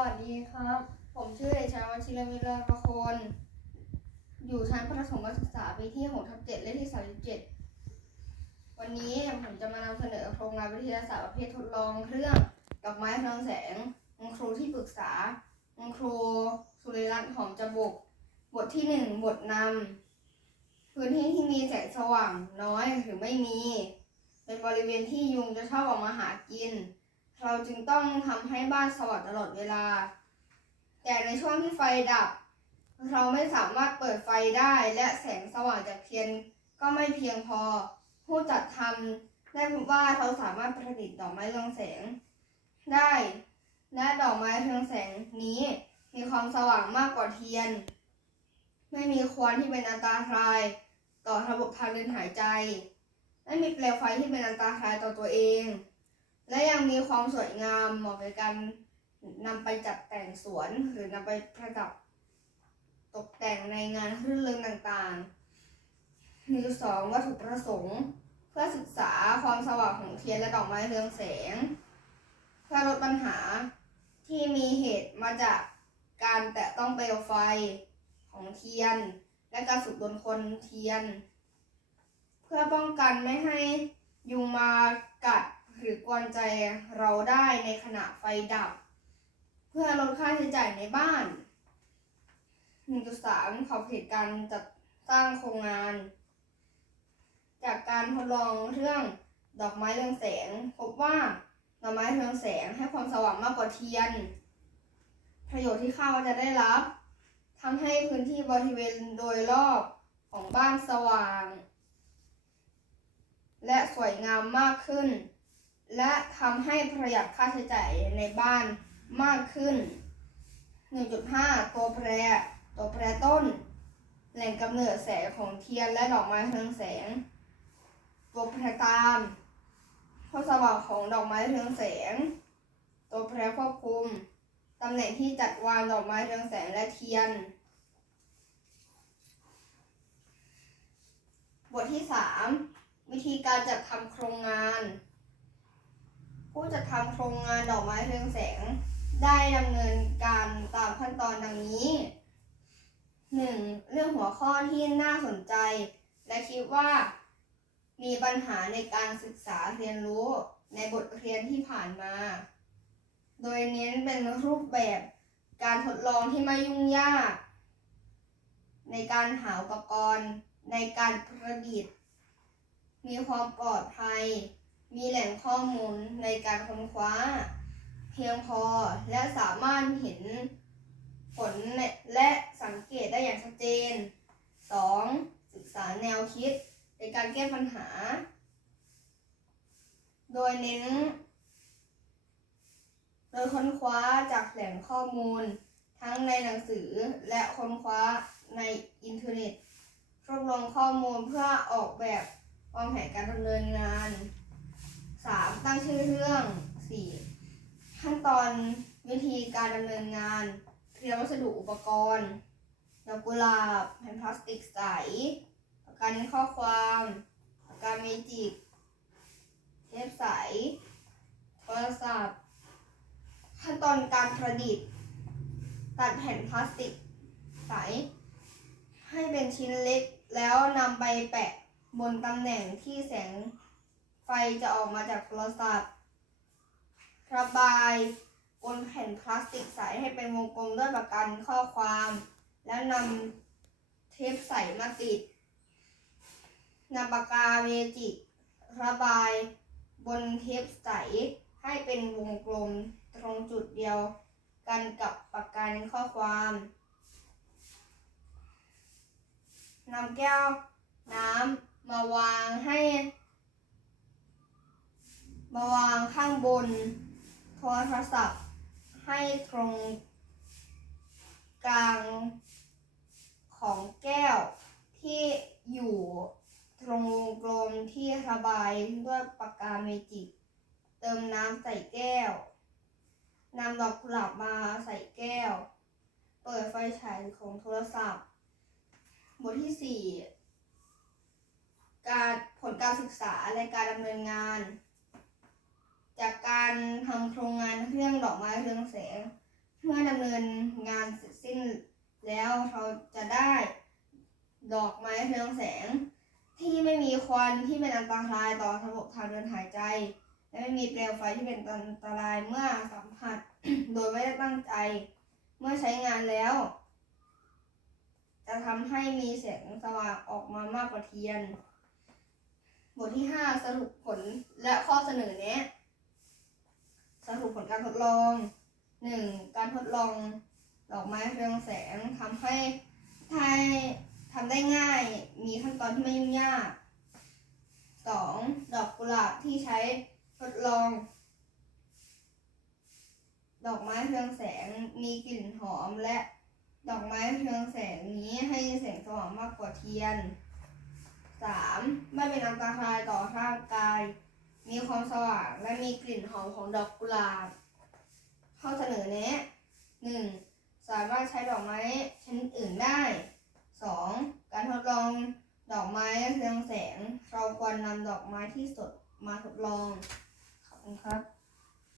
วัสดีครับผมชื่อเด็กชายวชิรวิทย์ประโคนอยู่ชั้นประถมศึกษาปีที่6/7เลขที่37วันนี้ผมจะมานำเสนอโครงงานวิทยาศาสตร์ประเภททดลองเรื่องดอกไม้เรืองแสงคุณครูที่ปรึกษาคุณครูสุริรัตน์หอมจบุกบทที่1บทนำพื้นที่ที่มีแสงสว่างน้อยหรือไม่มีเป็นบริเวณที่ยุงจะชอบออกมาหากินเราจึงต้องทำให้บ้านสว่างตลอดเวลาแต่ในช่วงที่ไฟดับเราไม่สามารถเปิดไฟได้และแสงสว่างจากเทียนก็ไม่เพียงพอผู้จัดทำได้พบว่าเราสามารถประดิษฐ์ดอกไม้เรืองแสงได้และดอกไม้เรืองแสงนี้มีความสว่างมากกว่าเทียนไม่มีควันที่เป็นอันตรายต่อระบบทางเดินหายใจไม่มีเปลวไฟที่เป็นอันตรายต่อตัวเองและยังมีความสวยงามเหมาะกับการนำไปจัดแต่งสวนหรือนำไปประดับตกแต่งในงานรื่นเริงต่างๆมี2วัตถุประสงค์เพื่อศึกษาความสว่างของเทียนและดอกไม้เรืองแสงเพื่อลดปัญหาที่มีเหตุมาจากการแตะต้องเปลวไฟของเทียนและการสูดดมควันเทียนเพื่อป้องกันไม่ให้ยุงมากัดหรือกวนใจเราได้ในขณะไฟดับเพื่อลดค่าใช้จ่ายในบ้าน 1.3 ขอบเขตการจัดสร้างโครงงานจากการทดลองเรื่องดอกไม้เรืองแสงพบว่าดอกไม้เรืองแสงให้ความสว่างมากกว่าเทียนประโยชน์ที่คาดว่าจะได้รับทำให้พื้นที่บริเวณโดยรอบของบ้านสว่างและสวยงามมากขึ้นและทำให้ประหยัดค่าใช้จ่ายในบ้านมากขึ้น 1.5 ตัวแปรต้นแหล่งกำเนิดแสงของเทียนและดอกไม้เรืองแสงตัวแปรตามความสว่างของดอกไม้เรืองแสงตัวแปรควบคุมตำแหน่งที่จัดวางดอกไม้เรืองแสงและเทียนบทที่3วิธีการจัดทำโครงงานผู้จัดทำโครงงานดอกไม้เรืองแสงได้ดำเนินการตามขั้นตอนดังนี้ 1. เรื่องหัวข้อที่น่าสนใจและคิดว่ามีปัญหาในการศึกษาเรียนรู้ในบทเรียนที่ผ่านมาโดยเน้นเป็นรูปแบบการทดลองที่ไม่ยุ่งยากในการหาอุปกรณ์ในการประดิษฐ์มีความปลอดภัยมีแหล่งข้อมูลในการค้นคว้าเพียงพอและสามารถเห็นผลและสังเกตได้อย่างชัดเจน 2. ศึกษาแนวคิดในการแก้ปัญหาโดยค้นคว้าจากแหล่งข้อมูลทั้งในหนังสือและค้นคว้าในอินเทอร์เน็ตรวบรวมข้อมูลเพื่อออกแบบวางแผนการดำเนินงาน 3. ตั้งชื่อเรื่อง 4. ขั้นตอนวิธีการดำเนินงานเตรียมวัสดุอุปกรณ์ดอกกุหลาบแผ่นพลาสติกใสปากกาเน้นข้อความปากกาเมจิกเทปใสโทรศัพท์ขั้นตอนการประดิษฐ์ตัดแผ่นพลาสติกใสให้เป็นชิ้นเล็กแล้วนำไปแปะบนตำแหน่งที่แสงไฟจะออกมาจากโทรศัพท์ระบายบนแผ่นพลาสติกใสให้เป็นวงกลมด้วยปากกาข้อความแล้วนำเทปใสมาติดนำปากกาเมจิกระบายบนเทปใสให้เป็นวงกลมตรงจุดเดียวกันกับปากกาข้อความนำแก้วน้ำมาวางข้างบนโทรศัพท์ให้ตรงกลางของแก้วที่อยู่ตรงวงกลมที่ระบายด้วยปากกาเมจิกเติมน้ำใส่แก้วนำดอกกุหลาบมาใส่แก้วเปิดไฟฉายของโทรศัพท์บทที่ 4 ผลการศึกษาและการดำเนินงานจากการทำโครงงานเรื่องดอกไม้เรืองแสง เมื่อดำเนินงานเสร็จสิ้นแล้วเราจะได้ดอกไม้เรืองแสงที่ไม่มีควันที่เป็นอันตรายต่อระบบทางเดินหายใจและไม่มีเปลวไฟที่เป็นอันตรายเมื่อสัมผัส โดยไม่ได้ตั้งใจเมื่อใช้งานแล้ว จะทำให้มีแสงสว่างออกมามากกว่าเทียนบทที่ 5 สรุปผลและข้อเสนอแนะสรุปผลการทดลอง 1. การทดลองดอกไม้เรืองแสงทำได้ง่ายมีขั้นตอนที่ไม่ยุ่งยาก 2. ดอกกุหลาบที่ใช้ทดลองดอกไม้เรืองแสงมีกลิ่นหอมและดอกไม้เรืองแสงนี้ให้แสงสว่างมากกว่าเทียน 3. ไม่เป็นอันตรายต่อร่างกายมีความสว่างและมีกลิ่นหอมของดอกกุหลาบข้อเสนอแนะ 1. สามารถใช้ดอกไม้ชนิดอื่นได้ 2. การทดลองดอกไม้เรืองแสงเราควรนำดอกไม้ที่สดมาทดลองขอบคุณครับ